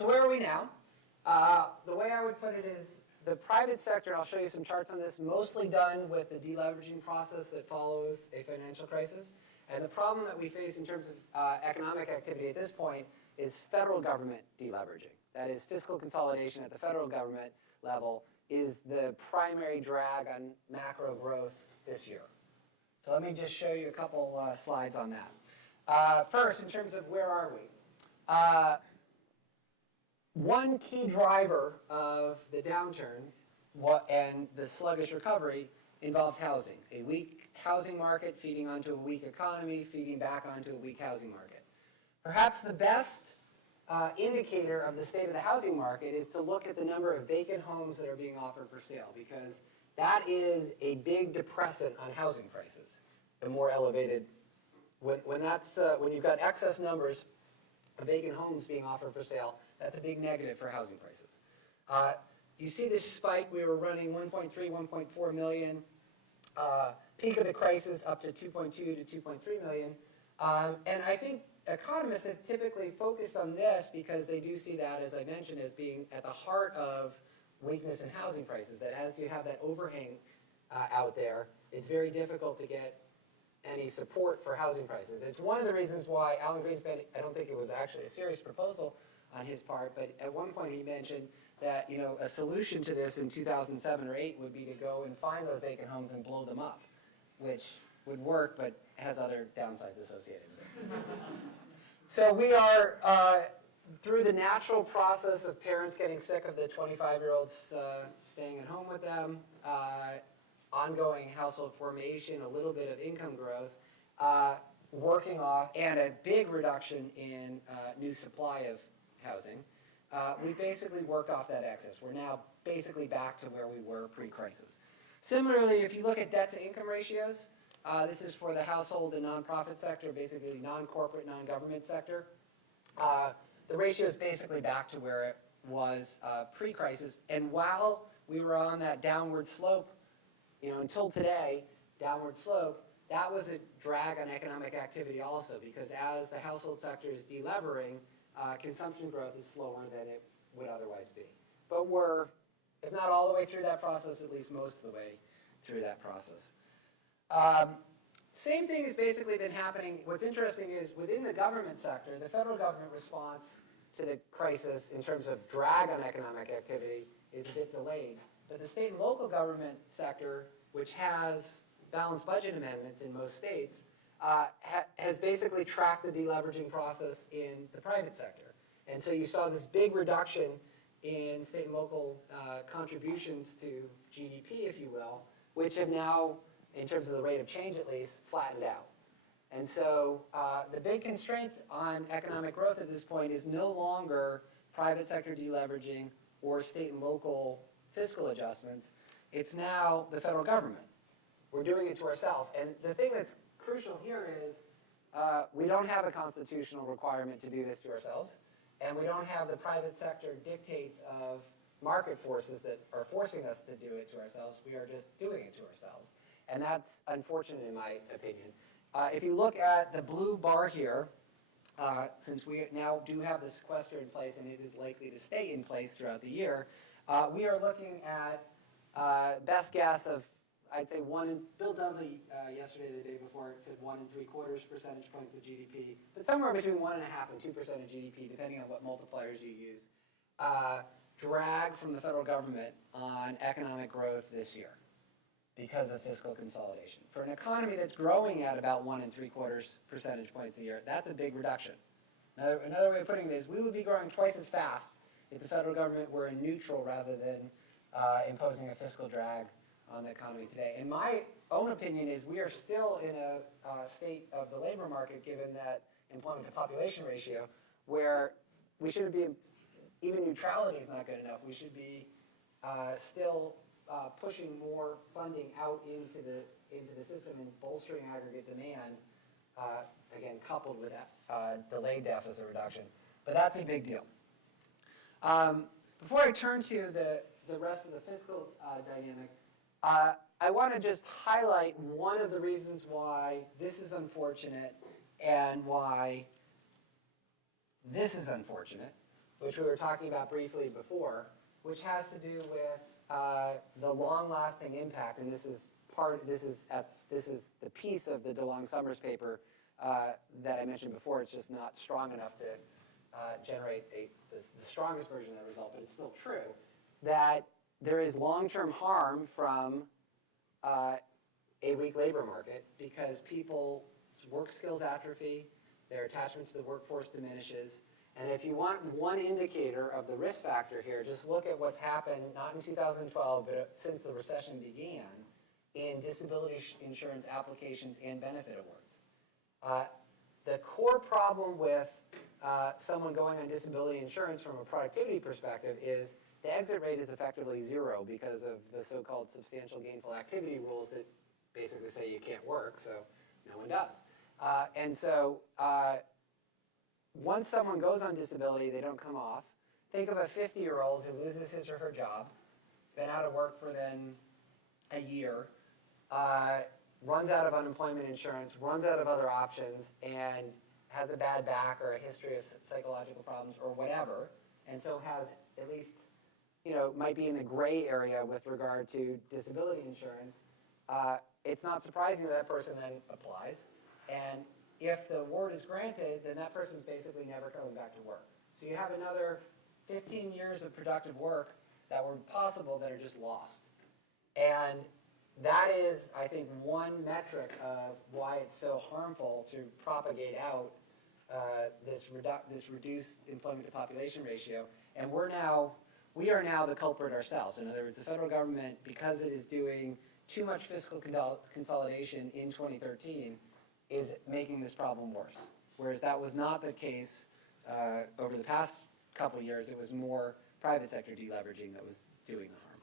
So where are we now? The way I would put it is the private sector, I'll show you some charts on this, mostly done with the deleveraging process that follows a financial crisis. And the problem that we face in terms of economic activity at this point is federal government deleveraging. That is, fiscal consolidation at the federal government level is the primary drag on macro growth this year. So let me just show you a couple slides on that. First, in terms of where are we? One key driver of the downturn and the sluggish recovery involved housing. A weak housing market feeding onto a weak economy, feeding back onto a weak housing market. Perhaps the best indicator of the state of the housing market is to look at the number of vacant homes that are being offered for sale, because that is a big depressant on housing prices. The more elevated, when you've got excess numbers of vacant homes being offered for sale, that's a big negative for housing prices. You see this spike. We were running 1.3, 1.4 million. Peak of the crisis up to 2.2 to 2.3 million. And I think economists have typically focused on this because they do see that, as I mentioned, as being at the heart of weakness in housing prices, that as you have that overhang out there, it's very difficult to get any support for housing prices. It's one of the reasons why Alan Greenspan, I don't think it was actually a serious proposal on his part, but at one point he mentioned that a solution to this in 2007 or 8 would be to go and find those vacant homes and blow them up, which would work, but has other downsides associated with it. So we are through the natural process of parents getting sick of the 25-year-olds staying at home with them, ongoing household formation, a little bit of income growth, working off, and a big reduction in new supply of housing. We basically worked off that excess. We're now basically back to where we were pre-crisis. Similarly, if you look at debt-to-income ratios, this is for the household and nonprofit sector, basically non-corporate, non-government sector. The ratio is basically back to where it was pre-crisis. And while we were on that downward slope, until today, downward slope, that was a drag on economic activity also, because as the household sector is delevering, consumption growth is slower than it would otherwise be. But we're, if not all the way through that process, at least most of the way through that process. Same thing has basically been happening. What's interesting is within the government sector, the federal government response to the crisis in terms of drag on economic activity is a bit delayed. But the state and local government sector, which has balanced budget amendments in most states, has basically tracked the deleveraging process in the private sector. And so you saw this big reduction in state and local contributions to GDP, if you will, which have now, in terms of the rate of change at least, flattened out. And so the big constraint on economic growth at this point is no longer private sector deleveraging or state and local fiscal adjustments. It's now the federal government. We're doing it to ourselves. And the thing that's crucial here is we don't have a constitutional requirement to do this to ourselves, and we don't have the private sector dictates of market forces that are forcing us to do it to ourselves. We are just doing it to ourselves. And that's unfortunate in my opinion. If you look at the blue bar here, since we now do have the sequester in place and it is likely to stay in place throughout the year, we are looking at best guess of, I'd say Bill Dudley yesterday or the day before said 1 3/4 percentage points of GDP, but somewhere between 1.5% and 2% of GDP, depending on what multipliers you use, drag from the federal government on economic growth this year because of fiscal consolidation. For an economy that's growing at about 1 3/4 percentage points a year, that's a big reduction. Another way of putting it is we would be growing twice as fast if the federal government were in neutral rather than imposing a fiscal drag on the economy today. In my own opinion is we are still in a state of the labor market, given that employment to population ratio, where we shouldn't be, even neutrality is not good enough. We should be still pushing more funding out into the system and bolstering aggregate demand, again, coupled with delayed deficit reduction. But that's a big deal. Before I turn to the rest of the fiscal dynamic, I want to just highlight one of the reasons why this is unfortunate and why this is unfortunate. which we were talking about briefly before, which has to do with the long-lasting impact, and this is the piece of the DeLong-Summers paper that I mentioned before. It's just not strong enough to generate the strongest version of the result, but it's still true, that there is long-term harm from a weak labor market because people's work skills atrophy, their attachment to the workforce diminishes, and if you want one indicator of the risk factor here, just look at what's happened, not in 2012, but since the recession began, in disability insurance applications and benefit awards. The core problem with someone going on disability insurance from a productivity perspective is the exit rate is effectively zero because of the so-called substantial gainful activity rules that basically say you can't work, so no one does. And so once someone goes on disability, they don't come off. Think of a 50-year-old who loses his or her job, has been out of work for then a year, runs out of unemployment insurance, runs out of other options, and has a bad back or a history of psychological problems or whatever, and so has at least, might be in the gray area with regard to disability insurance. It's not surprising that person then applies, and if the award is granted, then that person's basically never coming back to work. So you have another 15 years of productive work that were possible that are just lost. And that is, I think, one metric of why it's so harmful to propagate out this reduced employment to population ratio. And we are now the culprit ourselves. In other words, the federal government, because it is doing too much fiscal consolidation in 2013, is making this problem worse. Whereas that was not the case over the past couple of years. It was more private sector deleveraging that was doing the harm.